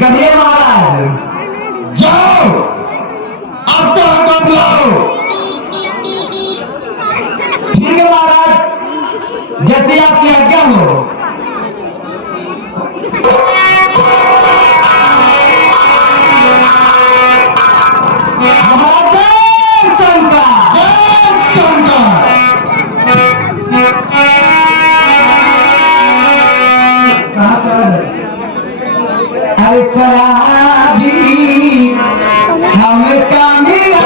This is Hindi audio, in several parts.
करिए महाराज, जाओ अब तो हक बुलाओ। ठीक है महाराज, जैसे आपकी आज्ञा हो। शराबी हमका मिला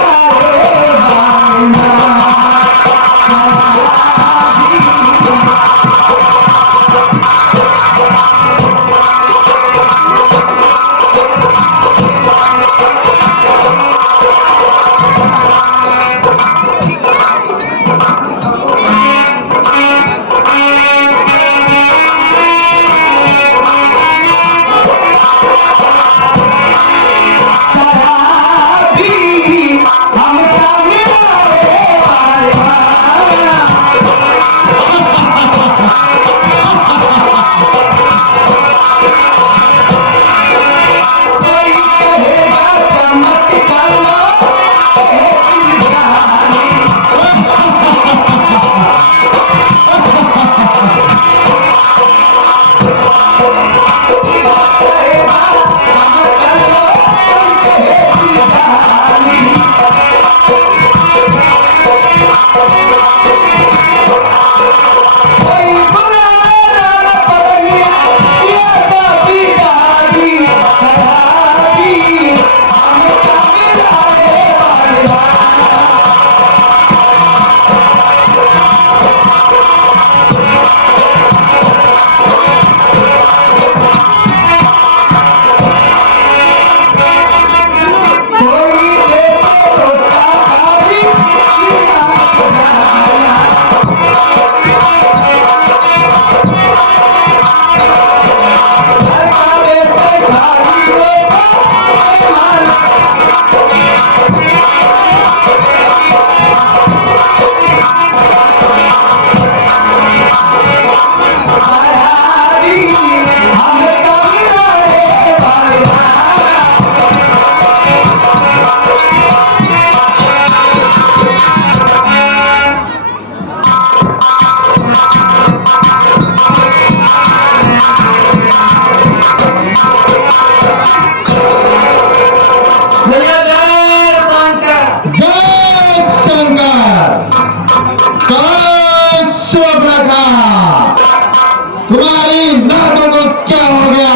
तुम्हारी नाकों को क्या हो गया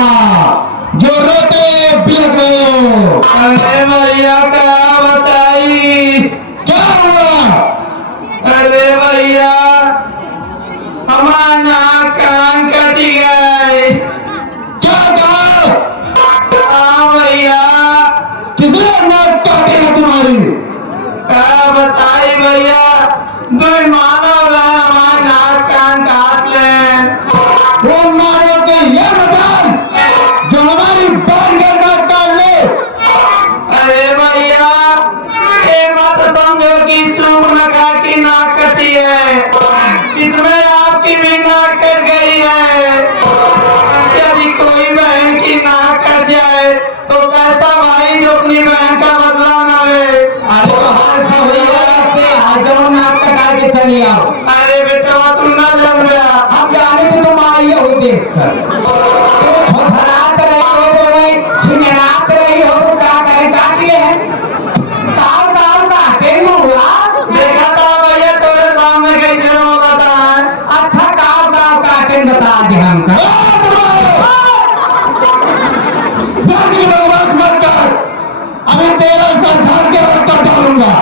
जो रोते बिलख रहे हो? अरे भैया क्या बताई, क्या हुआ? अरे भैया हमारा नाक कान कटी गए। क्या कहा? हाँ भैया। किसने नाक काटेगा तुम्हारी? क्या बताई भैया, दुई मानव हमारा नाक कान काट ले। वो मानो के ये बतान जो हमारी बाल का नाक काट ले। अरे भैया ये मत समझो कि चूक लगा की नाक कटी है, इसमें आपकी भी नाक कट गई है। यदि कोई बहन की नाक कट जाए तो कैसा भाई जो अपनी बहन का बदला न ले। नाक कटा के चली आओ। अरे बेटा तुम न जम गया, हम जाने से तुम आई हो देख कर छछरात रही हो, छिनरात रही हो, क्या कहे काट ले है ताव ताव काटे मुआ। देखा था भैया तोरे सामने कैसे हो बता। अच्छा ताव ताव काटे बता दे हमका। बकवास मत कर, अभी तेरा सर धड़ के रख डालूंगा।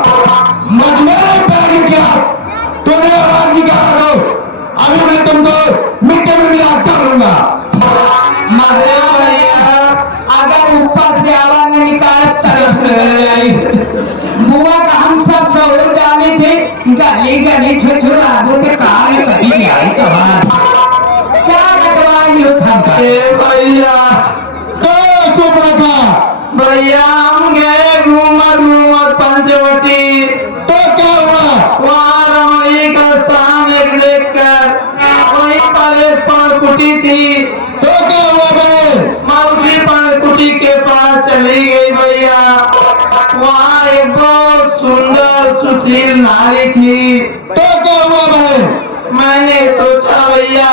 मजमेरे पैर क्या तूने आवाज निकाल दो, अभी मैं तुमको मिट्टी में मिला डालूंगा। महाराज भैया अगर ऊपर से आवाज नहीं निकाले तरस जाए। बुआ का हम सब जरूर जाने थे, गली गली छुरा बोते कहा में कभी आई कहा क्या कटवाई हो था। भैया तो चुप रखा भैया हम गए घूमर सुंदर सुशील नारी थी। तो क्या हुआ बहन? मैंने सोचा भैया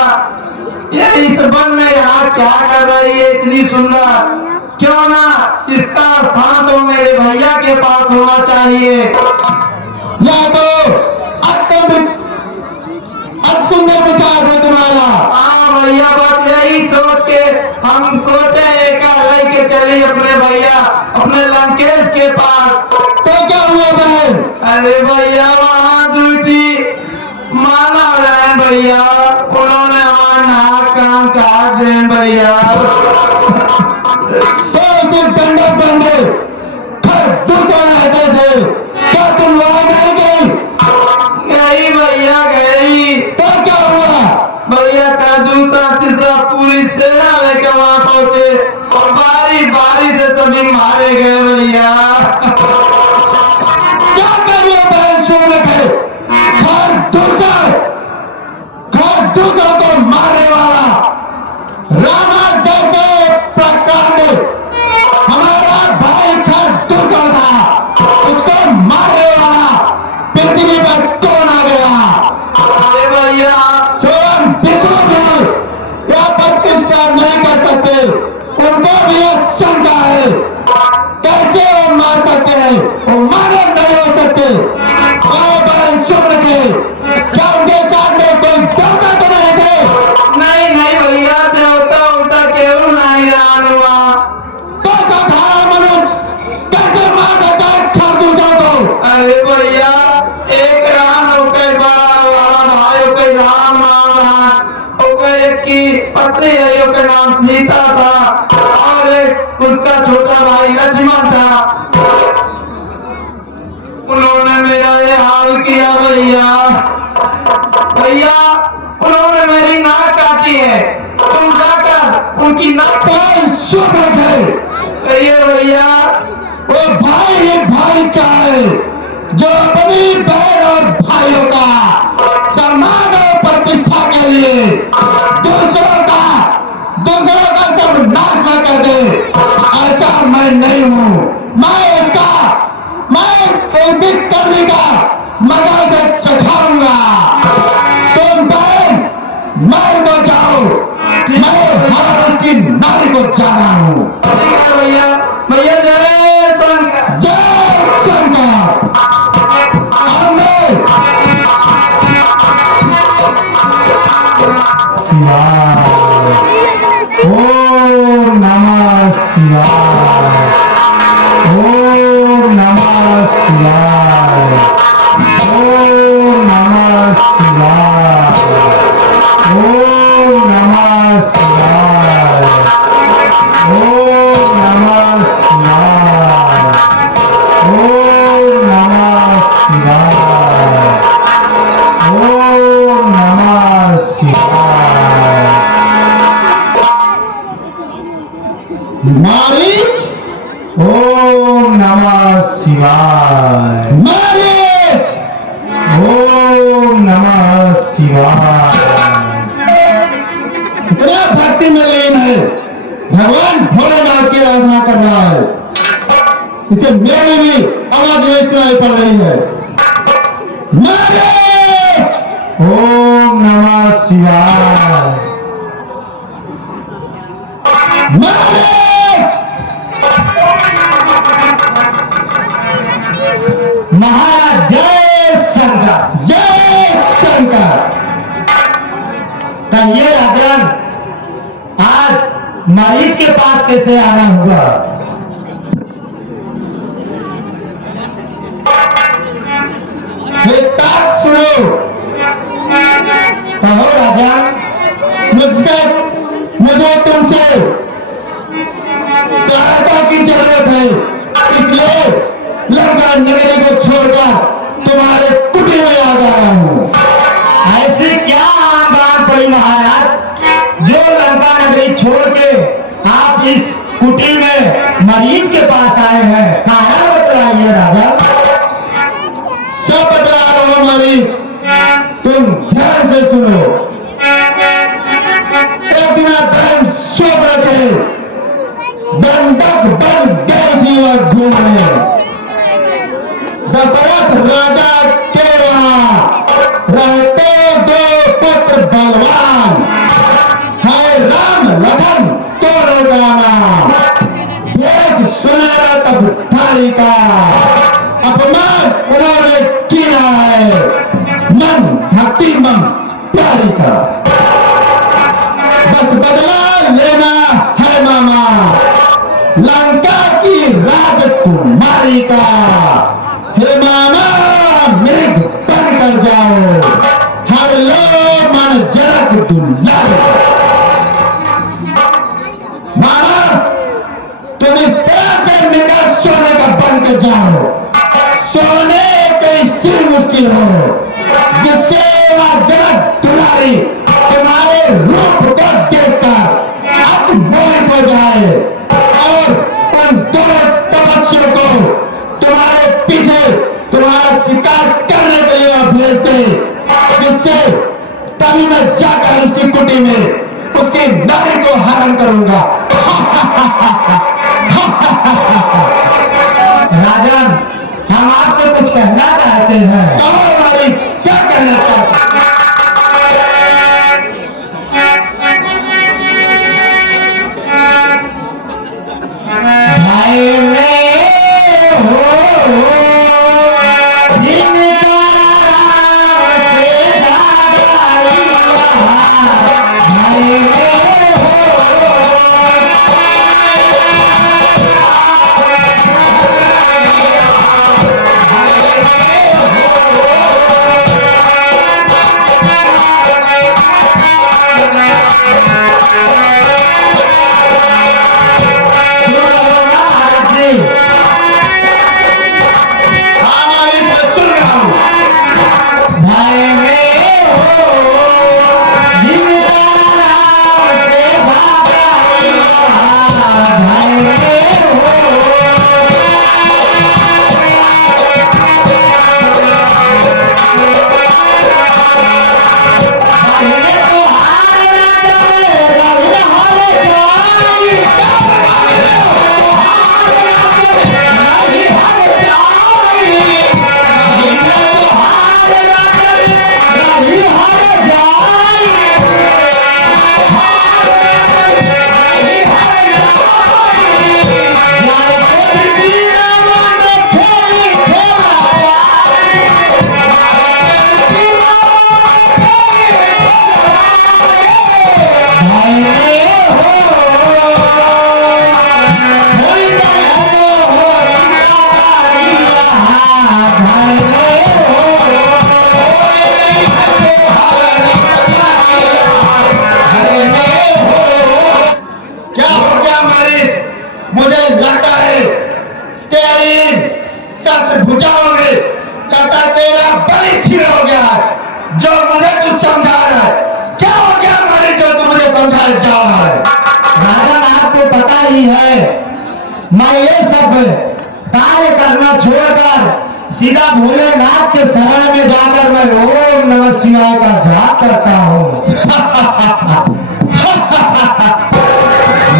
ये इस वन में यहाँ क्या कर रही है इतनी सुंदर, क्यों ना इसका स्थान तो मेरे भैया के पास होना चाहिए। या तो अत्यंत सुंदर विचार है तुम्हारा। हाँ भैया, बस यही सोच के हम सोचे एक लेके चली अपने भैया अपने लंकेश के पास। तो क्या हुआ बहन? अरे भैया वहाँ दूसरी मानव रहे भैया, उन्होंने हमारा नाक कान काट दे भैया। तो उसे डंडे डंडे दूसरा रहते थे, क्या तुम वहां नहीं गई? गई भैया गई। तो क्या हुआ? भैया का दूसरा तीसरा पूरी सेना लेकर वहाँ पहुंचे और बारी बारी से सभी मारे गए भैया। क्या करिए बहन सुन रखे? घर दूसरा को मारने वाला रामा जैसे प्रकार में हमारा भाई घर दूसरा था, उसको मारने वाला पृथ्वी पर कौन आ गया? अरे भैया स्वयं विष्णु भी यह प्रतिष्ठा नहीं कर सकते, उनको भी यह शंका है कैसे वो मार सकते हैं? वो मारे नहीं हो सकते। और बहन चुप रखे, क्या उनके साथ में कोई देवता तो नहीं थे? नहीं नहीं भैया, देवता उल्टा केवल नहीं रहा। तो साधारण मनुष्य कैसे मार सकता है घर दूसरों को? अरे भैया एक राम होकर बड़ा वाला भाई होकर राम नाम है, होकर एक की पत्नी है होकर नाम सीता था और एक उसका छोटा भाई लक्ष्मण था। उन्होंने मेरा ये हाल किया भैया। भैया उन्होंने मेरी नाक काटी है, तुम जाकर उनकी नाक बहन चुप रखे, भैया। वो भाई ही भाई का है जो अपनी बहन और भाइयों का सम्मान और प्रतिष्ठा के लिए दूसरों का सब नाश न कर दे, ऐसा मैं नहीं हूँ। मैं इसको करने का मजा से चखाऊंगा। तुम बहन मैं तो जाओ, मैं भारत की नारी को जाना हूँ। भैया भैया जय शंकर। जय शंकर। ओम नमः शिवाय। ओम नमः शिवाय। ओम नमः शिवाय। ओम नमः शिवाय। ओम नमः शिवाय। ओम नमः शिवाय। ओम नमः शिवाय। मारीच। ओम नमः शिवाय। मारीच। ओम नमः शिवाय। इतना भक्ति में लीन है, भगवान भोलेनाथ की आराधना कर रहा है, इसे मेरी भी आवाज नहीं सुनाई पड़ रही है। मारीच। ओम नमः शिवाय। मारीच। महाराज जय शंकर। जय शंकर। कहिए राजन, आज मरीज के पास कैसे आना होगा? सुनो, कहो राजा, मुझे तुमसे सहायता की जरूरत है, इसलिए लंका नगरी को छोड़कर तुम्हारे कुटीर में आ गया हूँ। ऐसी क्या आन बान पड़ी महाराज, जो लंका नगरी छोड़ के आप इस कुटीर में मरीज के पास आए हैं? कहा बतलाइए राजा। सब बतला रहा हूँ मरीज, तुम ध्यान से सुनो। एक दिन बहन सो रहे, दंडक बन गई थी और घूमने दशरथ राजा के यहाँ रहते दो पुत्र बलवान है, राम लखन दोनों का नाम। भेष सुनहरा तब थारी का अपमान उन्होंने किया है, मन भक्ति मन प्यारी का। बस बदला लेना है मामा लंका की राजकुमारी का। हे मामा मृग बन कर जाओ, हर लो मन जनक दुलारे। मामा तुम इस तरह से निकल सोने का बन कर जाओ, सोने की सी मुश्किल हो, जिससे वह जनक दुलारी तुम्हारे रूप को देखकर अब मोहित हो जाए और उन दोनों तपस्वियों को तुम्हारे पीछे तुम्हारा शिकार करने के लिए भेज दे, जिससे तभी मैं जाकर उसकी कुटी में उसकी नारी को हरण करूंगा। राजन, हम आपसे कुछ कहना चाहते हैं। कहो हमारी क्या कहना चाहते हैं? भाई में हो जिनका राम से ज्यादा भाई में हो। मुझे लगता है तेरी शस्त्र भुजाओं में कटा तेरा बलि छीन हो गया है, जो मुझे तू समझा रहा है। क्या हो गया हमारे जो तू मुझे समझा जा रहा है? राजन, आपको पता ही है, मैं ये सब कार्य करना छोड़कर सीधा भोलेनाथ के शरण में जाकर मैं ओम नमः शिवाय का जाप करता हूँ।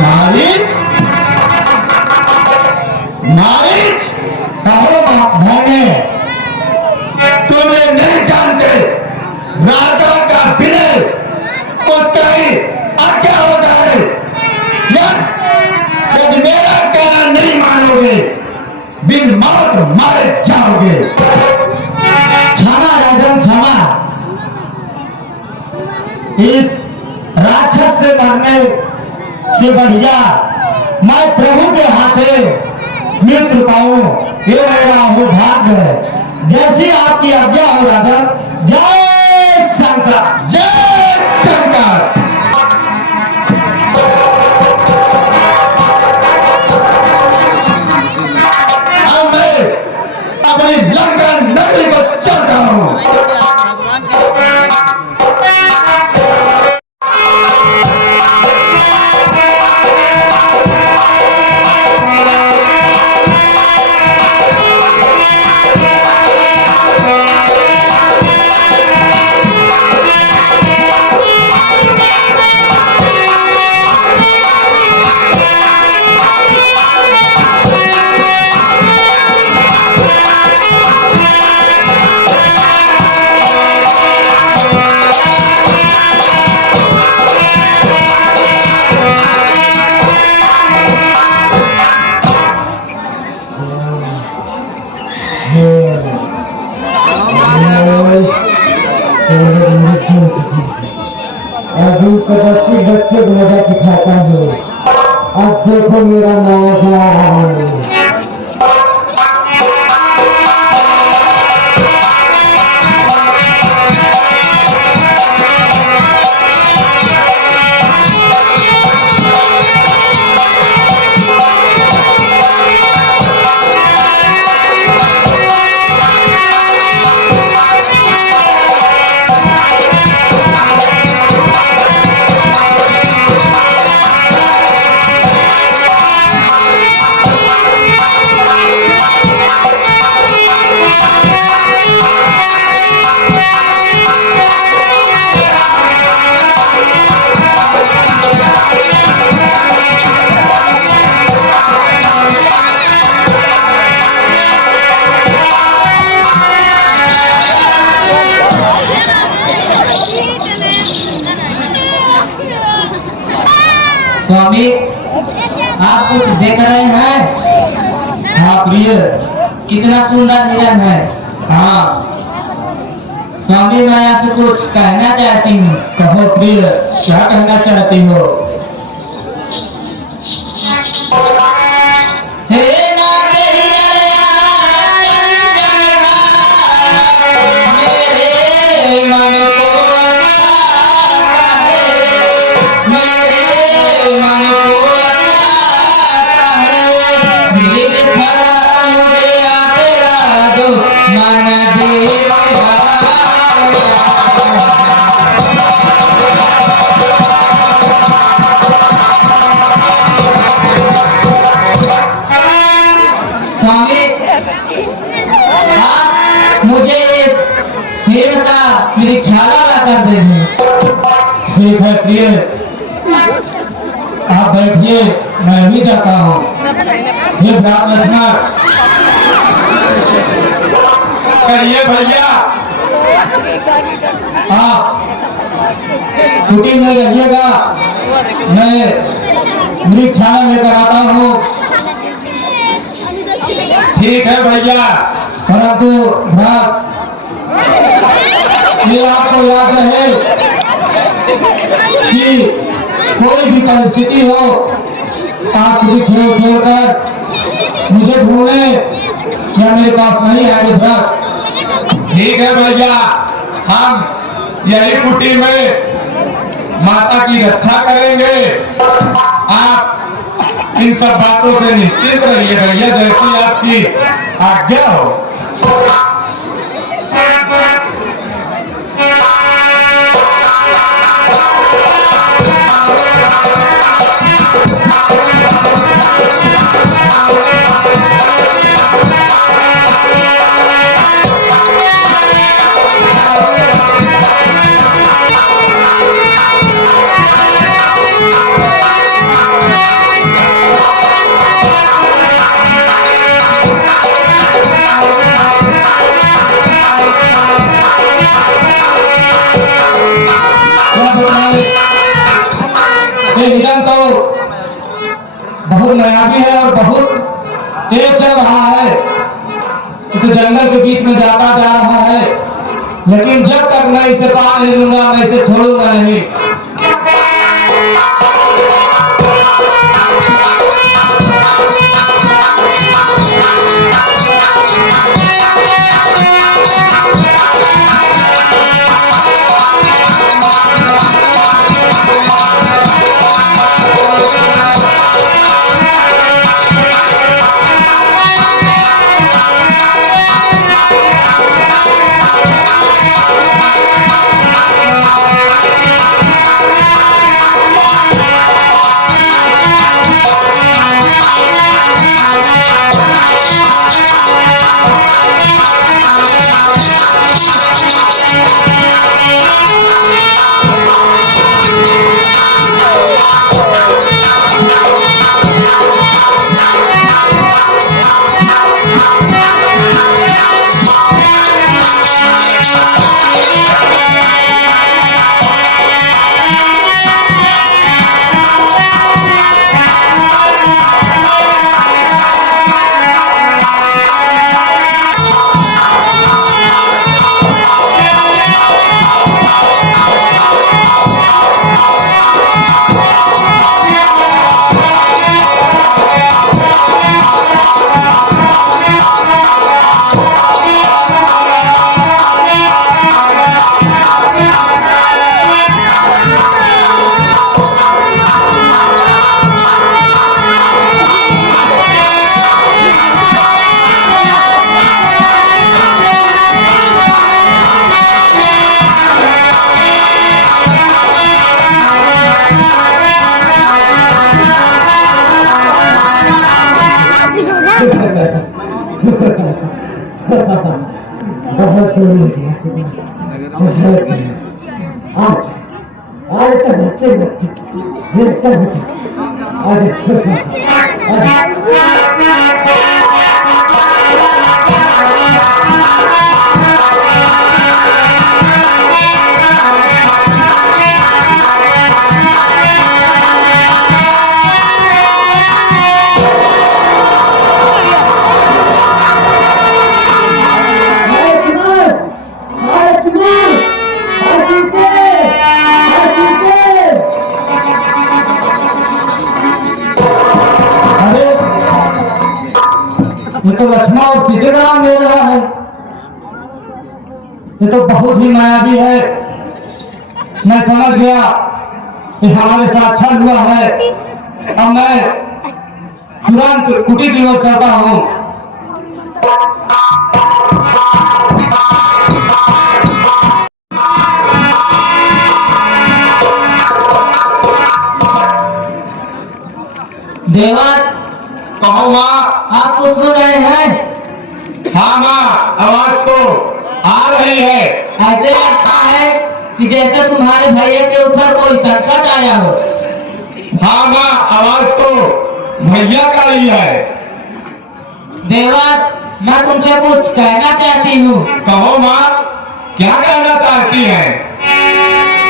मारिच मारिच, कहो भैने, तुम्हें नहीं जानते राजा का विनय उसका ही आज्ञा होता है। यदि मेरा कहना नहीं मानोगे बिन मौत मारे जाओगे। क्षमा राजन क्षमा, इस राक्षस से मरने से बढ़िया मैं प्रभु के हाथे मृत्यु पाऊं, ये मेरा हो भाग्य है। जैसी आपकी आज्ञा हो राजन। जय शंकर, जय शंकर। अब मैं अपनी लंका नगरी को चलता हूं। अभी तो बच्चे को मजा सिखाता हूँ। अब देखो मेरा नया स्वामी आप कुछ देख रहे हैं? हाँ प्रिय, कितना सुंदर निरन है। हाँ स्वामी, मैं आपसे कुछ कहना चाहती हूँ। कहो प्रिय, क्या कहना चाहती हो? हे मुझे इस हिरण का निरीक्षाला ला कर दे दें। ठीक है प्रिय, आप बैठिए, मैं भी जाता हूँ। ये राम लक्ष्मण करिए भैया। आप छुट्टी में रहिएगा, मैं निरीक्षाला लेकर आता हूँ। ठीक है भैया। परंतु भ्रात, ये आपको याद रहे कि कोई भी परिस्थिति हो, आप मुझे छोड़कर मुझे ढूंढे या मेरे पास नहीं आए भ्रात। ठीक है भैया, हम यही कुटी में माता की रक्षा करेंगे। आप इन सब बातों से निश्चित रहिए भैया, जैसी आपकी आज्ञा हो। ये हिरण तो बहुत मयाबी है और बहुत तेज चल रहा है, तो जंगल के बीच में जाता जा रहा है, लेकिन जब तक मैं इसे पा नहीं लूंगा, मैं इसे छोड़ूंगा नहीं। बहुत हो गया। आज तो बच्चे ये तो लक्ष्मण और सीधे का नाम ले रहा है। ये तो बहुत ही मायावी है। मैं समझ गया कि हमारे साथ अच्छा हुआ है। अब मैं तुरंत कुटी की ओर चलता हूँ। देवर, कहो माँ। आप तो सुन रहे हैं? हाँ माँ, आवाज तो आ रही है। ऐसे लगता है कि जैसे तुम्हारे भैया के ऊपर कोई संकट आया हो। हाँ माँ, आवाज तो भैया का ही है। देवर, मैं तुमसे कुछ कहना चाहती हूँ। कहो माँ, क्या कहना चाहती है?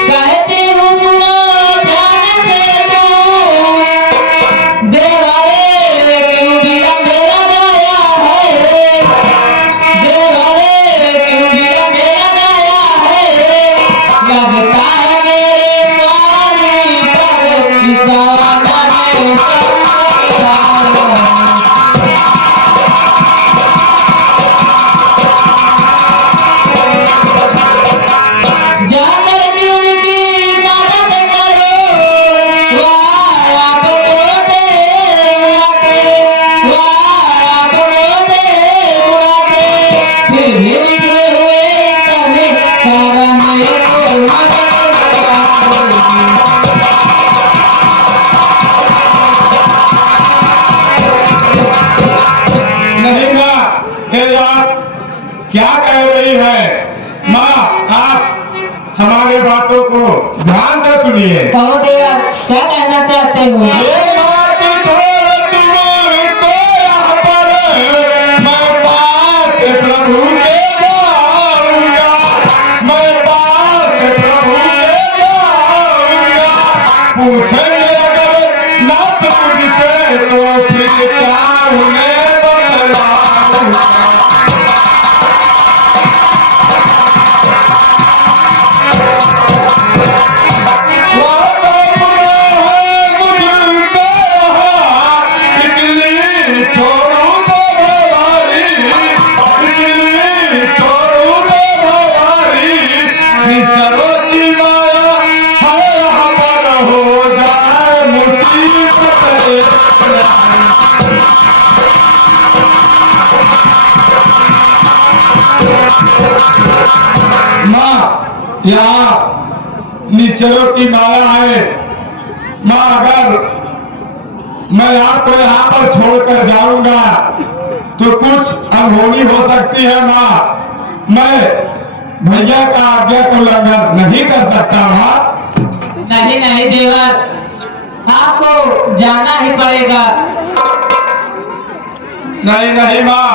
कहती हूँ सुनो ध्यान से तुम, देवरे क्यों विलंब लगाया है, देवरे क्यों विलंब लगाया है, लगता है मेरे स्वामी पर किसान ने संकट आया। जाकर क्यों की मदद करो, वाह आप रोते रुलाते, वाह आप रोते रुलाते, फिर भी निकले हुए सभी कारण को मदद लगाते। नहीं माँ, ये आप क्या कह रही है? माँ, आप हमारे बातों को ध्यान से सुनिए। कहो देवर, क्या कहना चाहते हो? ये बात छोड़ तुम तो यहाँ पर मैं पास प्रभु के जाऊंगा, मैं पास प्रभु के जाऊंगा। पूछेंगे अगर ना तुझसे तो फिर क्या उन्हें बतलाऊंगा। माँ, यहाँ निचरों की माया है। माँ, अगर मैं आपको यहाँ पर छोड़कर जाऊंगा तो कुछ अनहोनी हो सकती है। माँ, मैं भैया का आज्ञा को उल्लंघन नहीं कर सकता। माँ, नहीं नहीं देवर, आपको जाना ही पड़ेगा। नहीं नहीं माँ,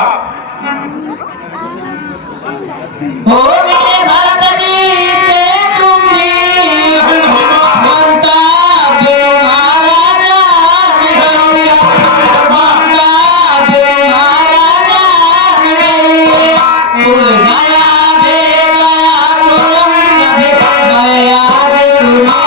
हो मेरे भरत जी से तुम भी बनता तुम्हारा जान गई, बनता तुम्हारा जान गई, भूल गया बे गया तुम कभी, मैं याद तुम्हें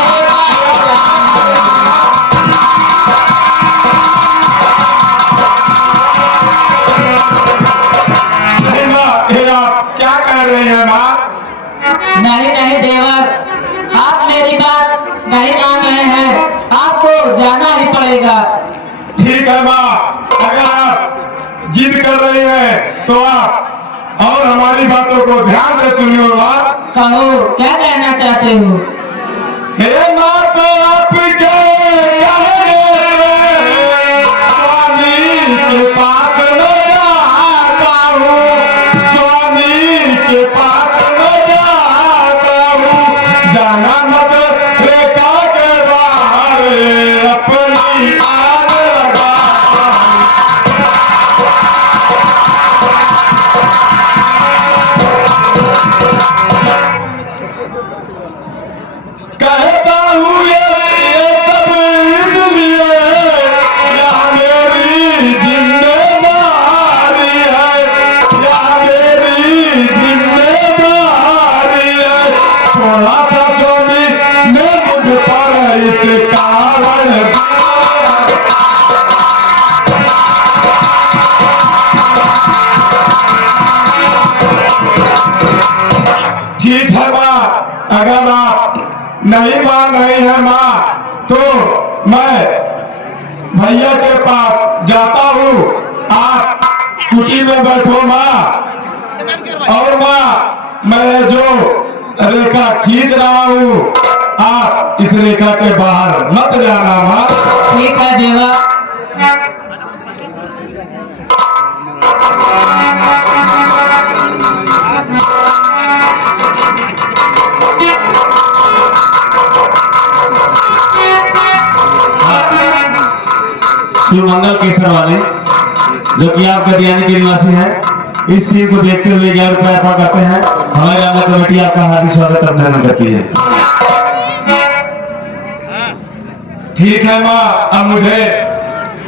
नहीं माँ, ये आप क्या कह रहे हैं माँ? नहीं नहीं देवर, आप मेरी बात नहीं मान रहे हैं। आपको जाना ही पड़ेगा। ठीक है माँ, अगर आप जिद कर रही हैं तो आप और हमारी बातों को ध्यान से सुनिए। माँ, कहो क्या कहना चाहते हो? हे माँ, तो आपके कहने स्वामी के पास न जाता, अगर आप नहीं मान रही है माँ, तो मैं भैया के पास जाता हूँ। आप कुर्सी में बैठो माँ। और माँ, मैं जो रेखा खींच रहा हूँ, आप इस रेखा के बाहर मत जाना माँ। ठीक है देवा। शिव मंगल केसर वाले, जो कि आपका दियानी के निवासी है, इस सीन को देखते हुए 11 रुपये अर्पण करते हैं। हमारे आंगन कमेटी आपका हार्दिक स्वागत अभिनंदन करती है। ठीक है माँ, अब मुझे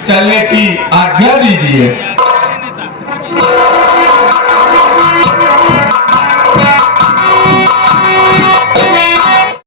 चलने की आज्ञा दीजिए।